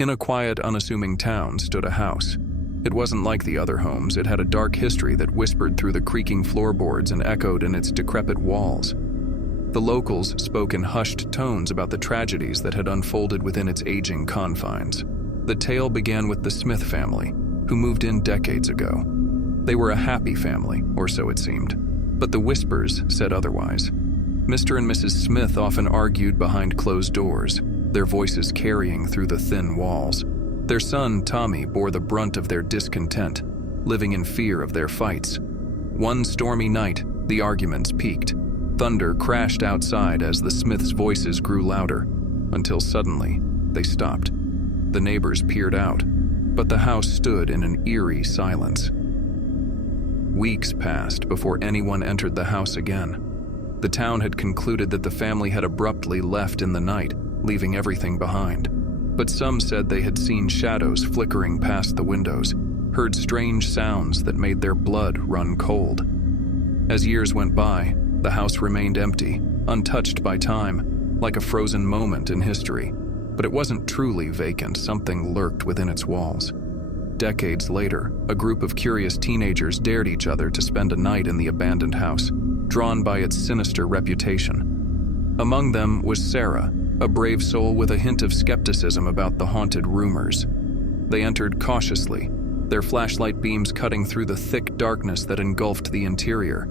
In a quiet, unassuming town stood a house. It wasn't like the other homes. It had a dark history that whispered through the creaking floorboards and echoed in its decrepit walls. The locals spoke in hushed tones about the tragedies that had unfolded within its aging confines. The tale began with the Smith family, who moved in decades ago. They were a happy family, or so it seemed, but the whispers said otherwise. Mr. and Mrs. Smith often argued behind closed doors, their voices carrying through the thin walls. Their son, Tommy, bore the brunt of their discontent, living in fear of their fights. One stormy night, the arguments peaked. Thunder crashed outside as the Smiths' voices grew louder, until suddenly, they stopped. The neighbors peered out, but the house stood in an eerie silence. Weeks passed before anyone entered the house again. The town had concluded that the family had abruptly left in the night, leaving everything behind. But some said they had seen shadows flickering past the windows, heard strange sounds that made their blood run cold. As years went by, the house remained empty, untouched by time, like a frozen moment in history. But it wasn't truly vacant. Something lurked within its walls. Decades later, a group of curious teenagers dared each other to spend a night in the abandoned house, drawn by its sinister reputation. Among them was Sarah, a brave soul with a hint of skepticism about the haunted rumors. They entered cautiously, their flashlight beams cutting through the thick darkness that engulfed the interior.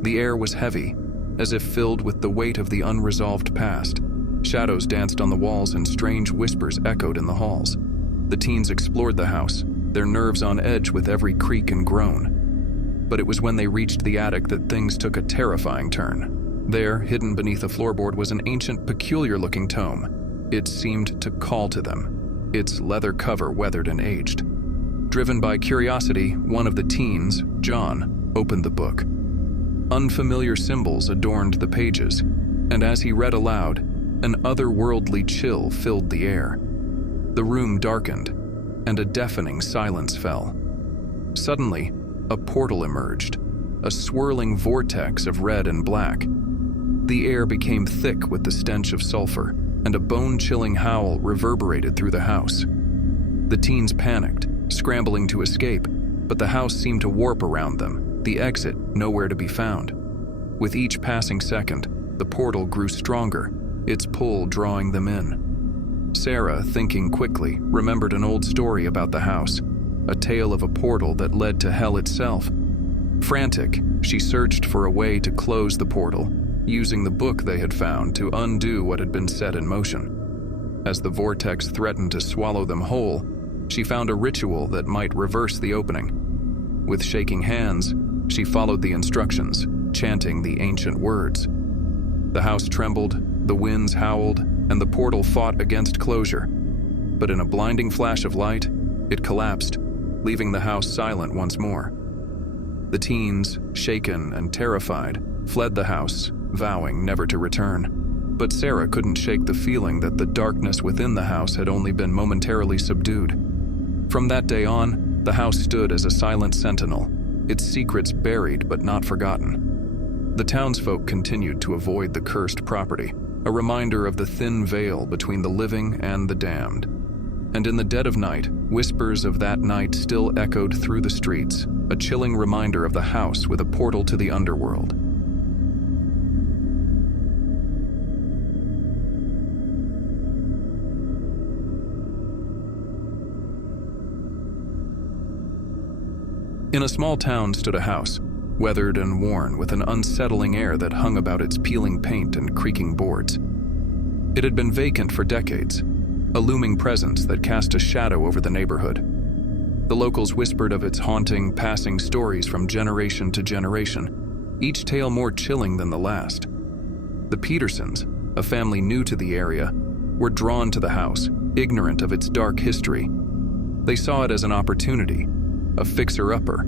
The air was heavy, as if filled with the weight of the unresolved past. Shadows danced on the walls and strange whispers echoed in the halls. The teens explored the house, their nerves on edge with every creak and groan. But it was when they reached the attic that things took a terrifying turn. There, hidden beneath a floorboard, was an ancient, peculiar-looking tome. It seemed to call to them, its leather cover weathered and aged. Driven by curiosity, one of the teens, John, opened the book. Unfamiliar symbols adorned the pages, and as he read aloud, an otherworldly chill filled the air. The room darkened, and a deafening silence fell. Suddenly, a portal emerged, a swirling vortex of red and black. The air became thick with the stench of sulfur, and a bone-chilling howl reverberated through the house. The teens panicked, scrambling to escape, but the house seemed to warp around them, the exit nowhere to be found. With each passing second, the portal grew stronger, its pull drawing them in. Sarah, thinking quickly, remembered an old story about the house, a tale of a portal that led to hell itself. Frantic, she searched for a way to close the portal, using the book they had found to undo what had been set in motion. As the vortex threatened to swallow them whole, she found a ritual that might reverse the opening. With shaking hands, she followed the instructions, chanting the ancient words. The house trembled, the winds howled, and the portal fought against closure. But in a blinding flash of light, it collapsed, leaving the house silent once more. The teens, shaken and terrified, fled the house, vowing never to return. But Sarah couldn't shake the feeling that the darkness within the house had only been momentarily subdued. From that day on, the house stood as a silent sentinel, its secrets buried but not forgotten. The townsfolk continued to avoid the cursed property, a reminder of the thin veil between the living and the damned. And in the dead of night, whispers of that night still echoed through the streets, a chilling reminder of the house with a portal to the underworld. In a small town stood a house, weathered and worn, with an unsettling air that hung about its peeling paint and creaking boards. It had been vacant for decades, a looming presence that cast a shadow over the neighborhood. The locals whispered of its haunting, passing stories from generation to generation, each tale more chilling than the last. The Petersons, a family new to the area, were drawn to the house, ignorant of its dark history. They saw it as an opportunity, a fixer-upper,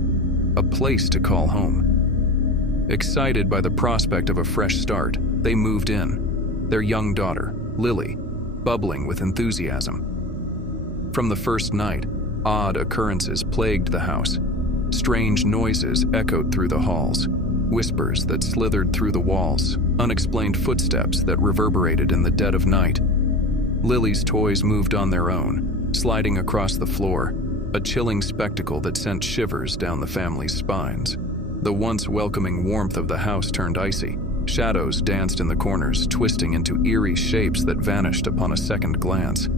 a place to call home. Excited by the prospect of a fresh start, they moved in, their young daughter, Lily, bubbling with enthusiasm. From the first night, odd occurrences plagued the house. Strange noises echoed through the halls, whispers that slithered through the walls, unexplained footsteps that reverberated in the dead of night. Lily's toys moved on their own, sliding across the floor, a chilling spectacle that sent shivers down the family's spines. The once welcoming warmth of the house turned icy. Shadows danced in the corners, twisting into eerie shapes that vanished upon a second glance.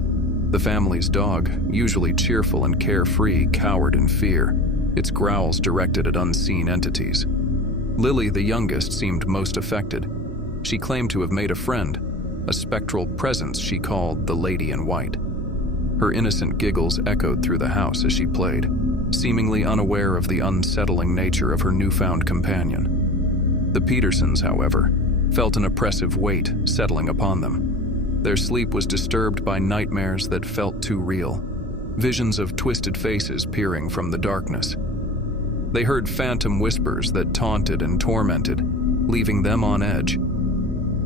The family's dog, usually cheerful and carefree, cowered in fear, its growls directed at unseen entities. Lily, the youngest, seemed most affected. She claimed to have made a friend, a spectral presence she called the Lady in White. Her innocent giggles echoed through the house as she played, seemingly unaware of the unsettling nature of her newfound companion. The Petersons, however, felt an oppressive weight settling upon them. Their sleep was disturbed by nightmares that felt too real, visions of twisted faces peering from the darkness. They heard phantom whispers that taunted and tormented, leaving them on edge.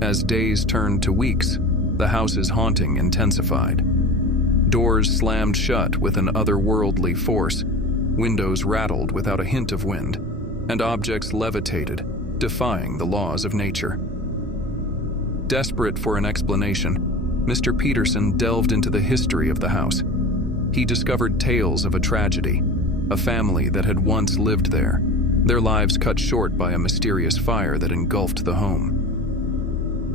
As days turned to weeks, the house's haunting intensified. Doors slammed shut with an otherworldly force, windows rattled without a hint of wind, and objects levitated, defying the laws of nature. Desperate for an explanation, Mr. Peterson delved into the history of the house. He discovered tales of a tragedy, a family that had once lived there, their lives cut short by a mysterious fire that engulfed the home.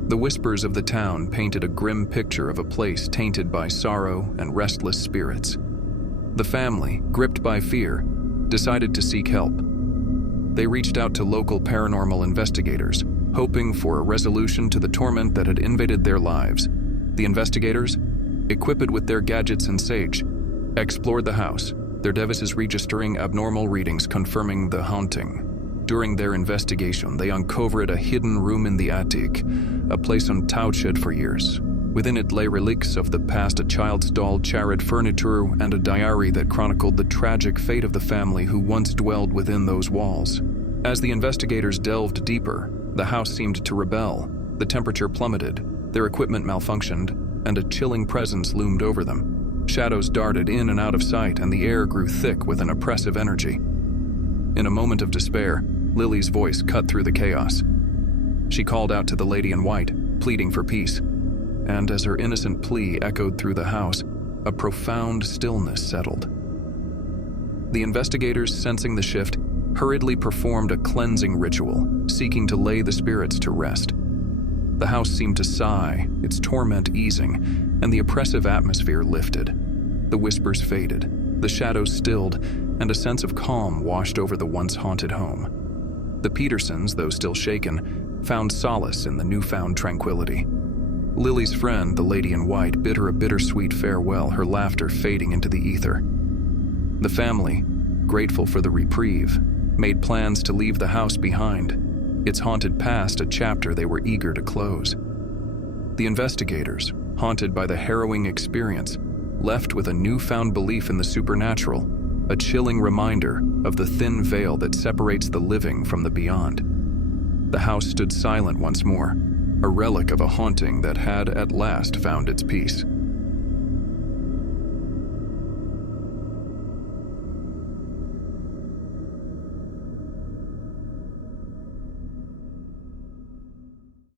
The whispers of the town painted a grim picture of a place tainted by sorrow and restless spirits. The family, gripped by fear, decided to seek help. They reached out to local paranormal investigators, hoping for a resolution to the torment that had invaded their lives. The investigators, equipped with their gadgets and sage, explored the house, their devices registering abnormal readings confirming the haunting. During their investigation, they uncovered a hidden room in the attic, a place untouched for years. Within it lay relics of the past, a child's doll, charred furniture, and a diary that chronicled the tragic fate of the family who once dwelled within those walls. As the investigators delved deeper, the house seemed to rebel. The temperature plummeted, their equipment malfunctioned, and a chilling presence loomed over them. Shadows darted in and out of sight, and the air grew thick with an oppressive energy. In a moment of despair, Lily's voice cut through the chaos. She called out to the Lady in White, pleading for peace. And as her innocent plea echoed through the house, a profound stillness settled. The investigators, sensing the shift, hurriedly performed a cleansing ritual, seeking to lay the spirits to rest. The house seemed to sigh, its torment easing, and the oppressive atmosphere lifted. The whispers faded, the shadows stilled, and a sense of calm washed over the once haunted home. The Petersons, though still shaken, found solace in the newfound tranquility. Lily's friend, the Lady in White, bid her a bittersweet farewell, her laughter fading into the ether. The family, grateful for the reprieve, made plans to leave the house behind, its haunted past a chapter they were eager to close. The investigators, haunted by the harrowing experience, left with a newfound belief in the supernatural, a chilling reminder of the thin veil that separates the living from the beyond. The house stood silent once more, a relic of a haunting that had at last found its peace.